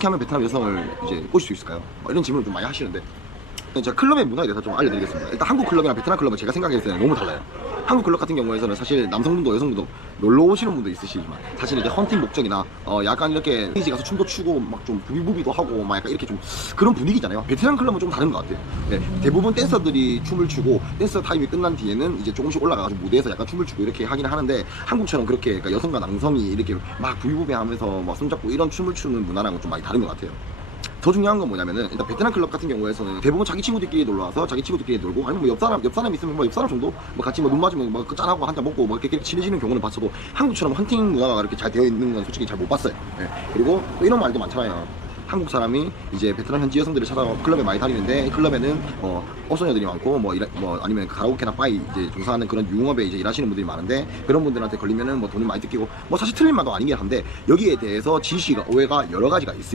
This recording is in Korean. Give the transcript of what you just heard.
어떻게 하면 베트남 여성을 이제 꼬실 수 있을까요? 뭐 이런 질문을 좀 많이 하시는데 제가 클럽의 문화에 대해서 좀 알려드리겠습니다. 일단 한국 클럽이랑 베트남 클럽은 제가 생각했을 때는 너무 달라요. 한국 클럽 같은 경우에는 사실 남성분도 여성분도 놀러 오시는 분도 있으시지만 사실 이제 헌팅 목적이나 어 약간 이렇게 스테이지 가서 춤도 추고 막 좀 부비부비도 하고 막 약간 이렇게 좀 그런 분위기잖아요. 베트남 클럽은 좀 다른 것 같아요. 네, 대부분 댄서들이 춤을 추고 댄서 타임이 끝난 뒤에는 이제 조금씩 올라가가지고 무대에서 약간 춤을 추고 이렇게 하긴 하는데 한국처럼 그렇게 그러니까 여성과 남성이 이렇게 막 부비부비 하면서 막 손잡고 이런 춤을 추는 문화랑은 좀 많이 다른 것 같아요. 더 중요한 건 뭐냐면은 일단 베트남 클럽 같은 경우에서는 대부분 자기 친구들끼리 놀러 와서 자기 친구들끼리 놀고 아니면 뭐 옆 사람 옆 사람 있으면 뭐 옆 사람 정도 뭐 같이 뭐 눈 맞으면 뭐 짠하고 한 잔 먹고 뭐 이렇게 친해지는 경우는 봤어도 한국처럼 헌팅 문화가 그렇게 잘 되어 있는 건 솔직히 잘 못 봤어요. 예. 그리고 또 이런 말도 많잖아요. 한국 사람이 이제 베트남 현지 여성들을 찾아가 클럽에 많이 다니는데 클럽에는 뭐 어소녀들이 많고 뭐, 이라, 뭐 아니면 가라오케나 바이 이제 종사하는 그런 유흥업에 이제 일하시는 분들이 많은데 그런 분들한테 걸리면은 뭐 돈이 많이 뜯기고 뭐 사실 틀린 말도 아니긴 한데 여기에 대해서 지시가 오해가 여러 가지가 있습니다.